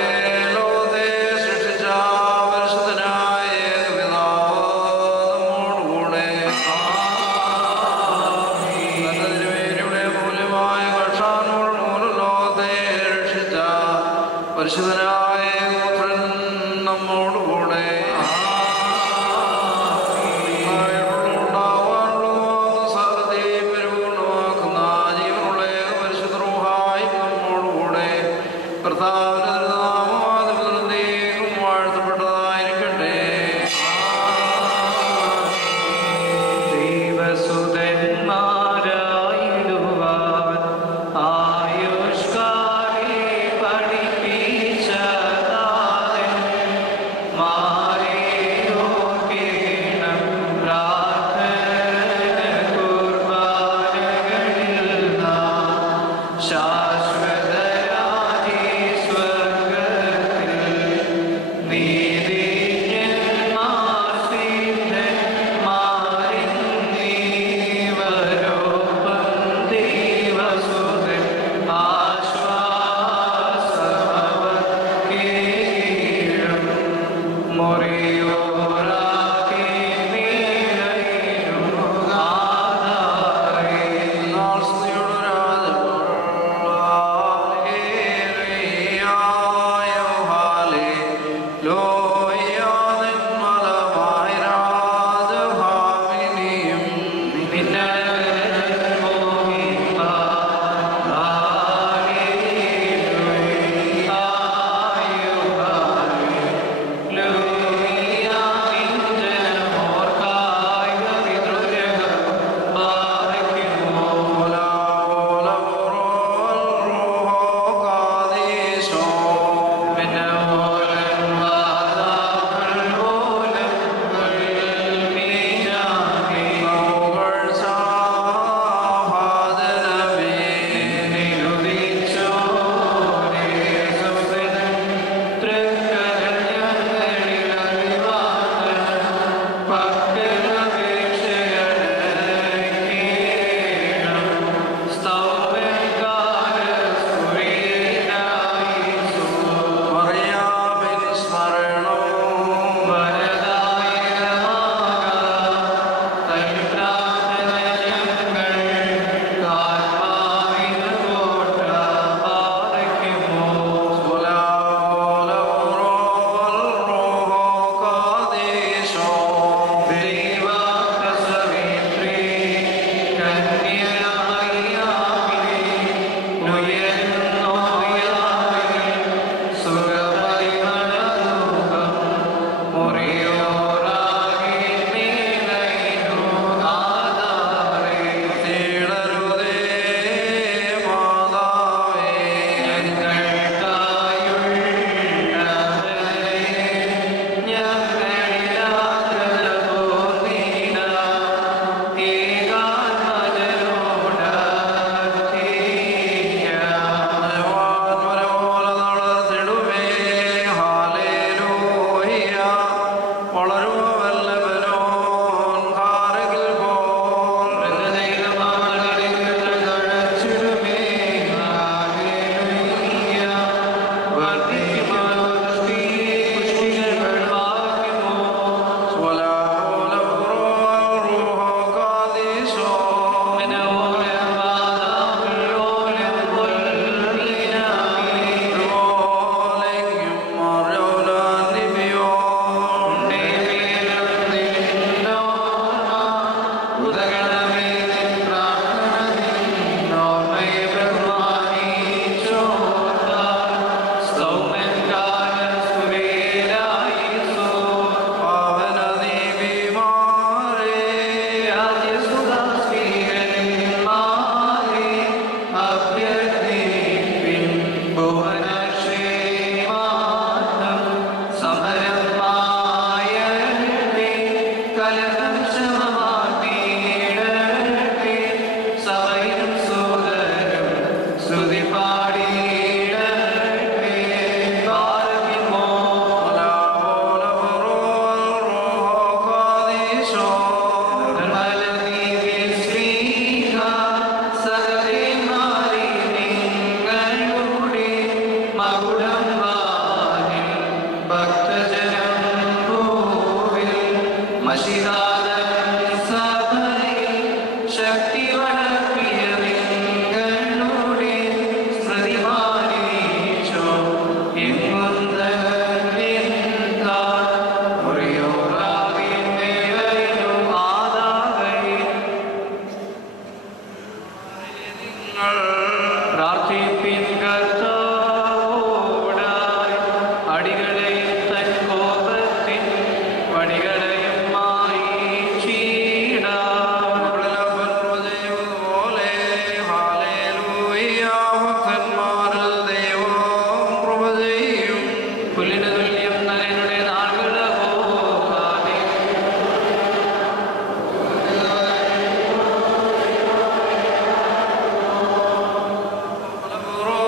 ലോകത്തെ സൃഷ്ടിച്ച പരിശുദ്ധനായ ഏകപിതാവ് നമ്മോടുകൂടെ തന്റെ തിരുമേനിയുടെ മൂല്യമായ കക്ഷാനോട് മൂലം ലോകത്തെ രക്ഷിച്ച പരിശുദ്ധനായ പുത്രൻ നമ്മോടുകൂടെ ഉണ്ടാവാനുള്ളതും സകലത്തെയും പരിപൂർണ്ണമാക്കുന്ന ജീവനുള്ള പരിശുദ്ധ റൂഹായി നമ്മോടുകൂടെ കർത്താവിന്റെ തിരുനാമം ആദ്യം വാഴ്ത്തപ്പെട്ടതായിരിക്കട്ടെ. ദൈവസുതന്മാരായിടുവാൻ ആയുഷ്കാലെ പഠിപ്പിച്ച നിങ്ങൾ പ്രാർത്ഥിപ്പിൻ കർത്താവോടായി അടികളെയും തൻ കോപത്തിൻ വടികളെയും മായിച്ചിടാം. നമ്മളെല്ലാവരും കൃപ ചെയ്യുന്നതുപോലെ ഹല്ലേലൂയ ഭക്തന്മാരിൽ ദൈവം കൃപ ചെയ്യും. പുല്ലിന് തുല്യം നരനുടെ നാളുകൾ പോകാതെ പലപൂർവ്വം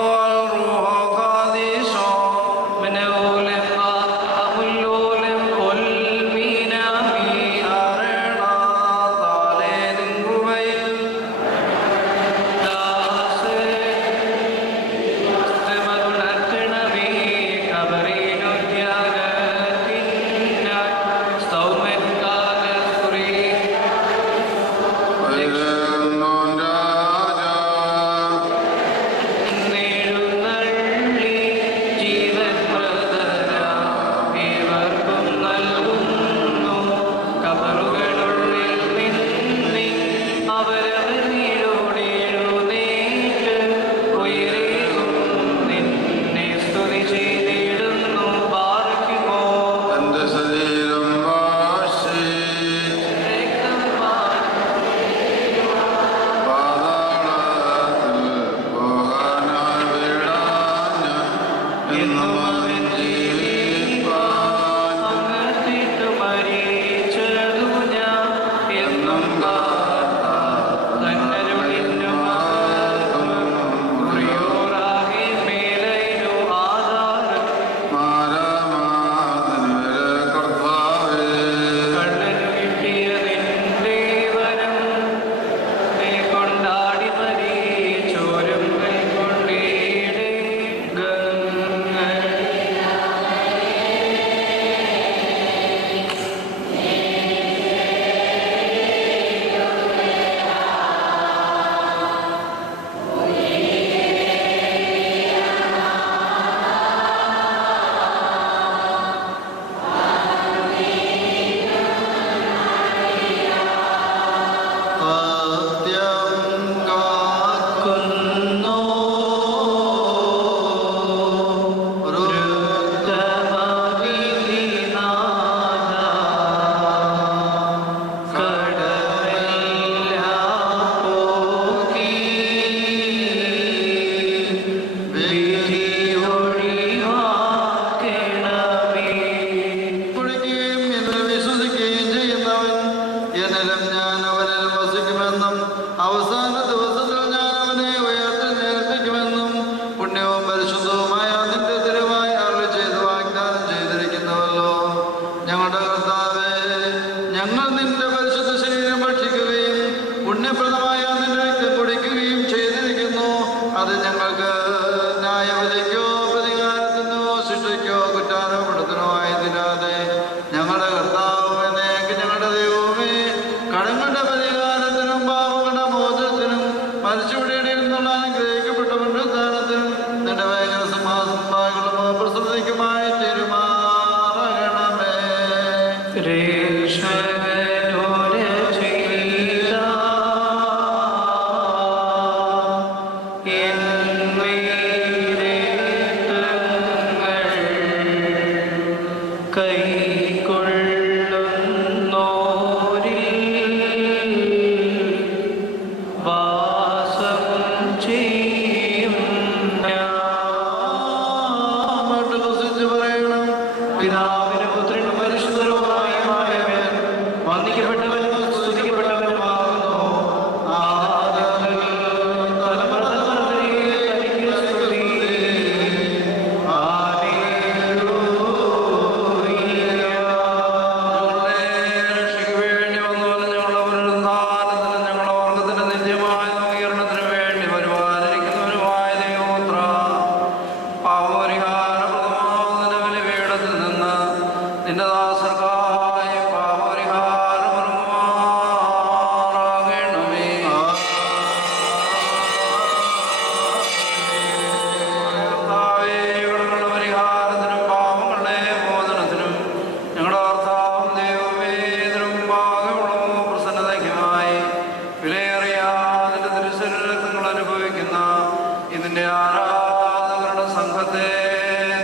നിന്റെ ആരാധകരുടെ സംഘത്തെ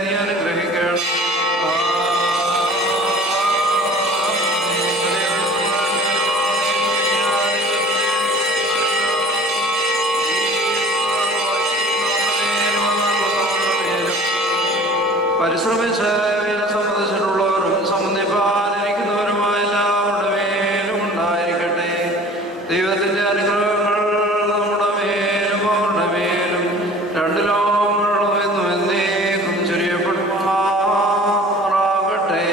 നീ അനുഗ്രഹിക്കണം. പരിശ്രമിച്ച് വീരെ സംബന്ധിച്ചിട്ടുള്ളവരും സംബന്ധിപ്പാനിരിക്കുന്നവരുമായ എല്ലാവരുടെ മേലും ഉണ്ടായിരിക്കട്ടെ. ദൈവത്തിൻ്റെ അനുഗ്രഹങ്ങൾ നമ്മുടെ മേലും അവരുടെ മേലും രണ്ട് ലോകങ്ങളും എന്നും എന്നേക്കും ചൊരിയപ്പെടുമാറാകട്ടെ.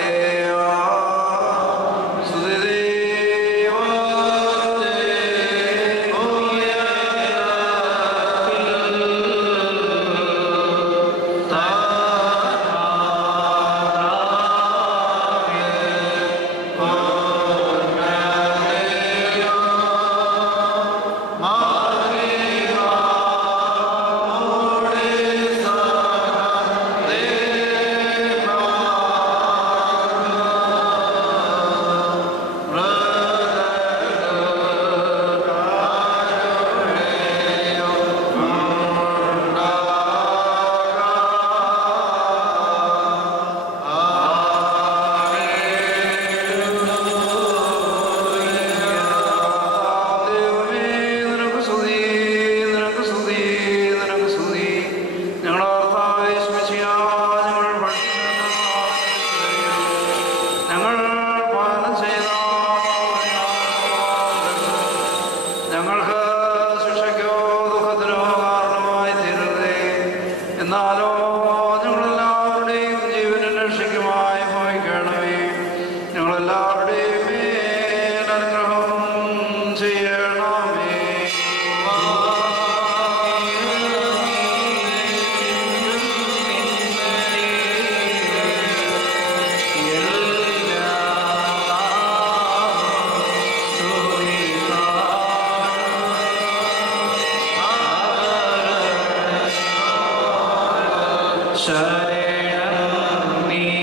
Amin.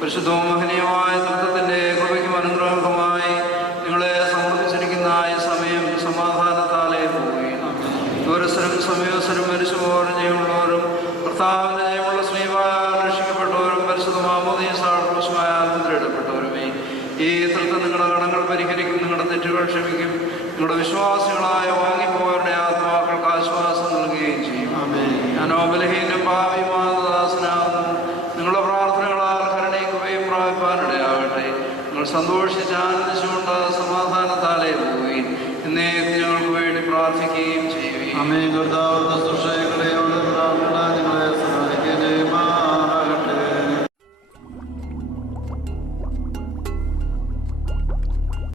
പരിശുദ്ധവും മഹനീയമായ തത്വത്തിൻ്റെ കൃപയ്ക്കും അനുഗ്രഹവുമായി നിങ്ങളെ സമർപ്പിച്ചിരിക്കുന്ന ഈ സമയം സമാധാനത്താലേ പോവുകയും ദൂരസ്ഥരും സമീപസ്ഥരും മരിച്ചുപോലും ജയമുള്ളവരും കർത്താവിൻ്റെ ജയമുള്ള സ്നേഹമായാൽ രക്ഷിക്കപ്പെട്ടവരും പരിശുദ്ധ മാമോദീസായ മുദ്രയിടപ്പെട്ടവരുമേ ഈ തൃത്വം നിങ്ങളുടെ കടങ്ങൾ പരിഹരിക്കും, നിങ്ങളുടെ തെറ്റുകൾ ക്ഷമിക്കും, നിങ്ങളുടെ വിശ്വാസികളായ വാങ്ങിപ്പോയവരുടെ ആത്മാക്കൾക്ക് ആശ്വാസം നൽകുകയും ചെയ്യും. ഞാനോ ബലഹീനം ഭാവിമാദാസനാകുന്നു. നിങ്ങളുടെ പ്രാർത്ഥനകളാൽ കരുണയും കൃപയും പ്രാപിപ്പാനിടയാകട്ടെ. നിങ്ങൾ സന്തോഷിച്ച് ആനന്ദിച്ചുകൊണ്ട്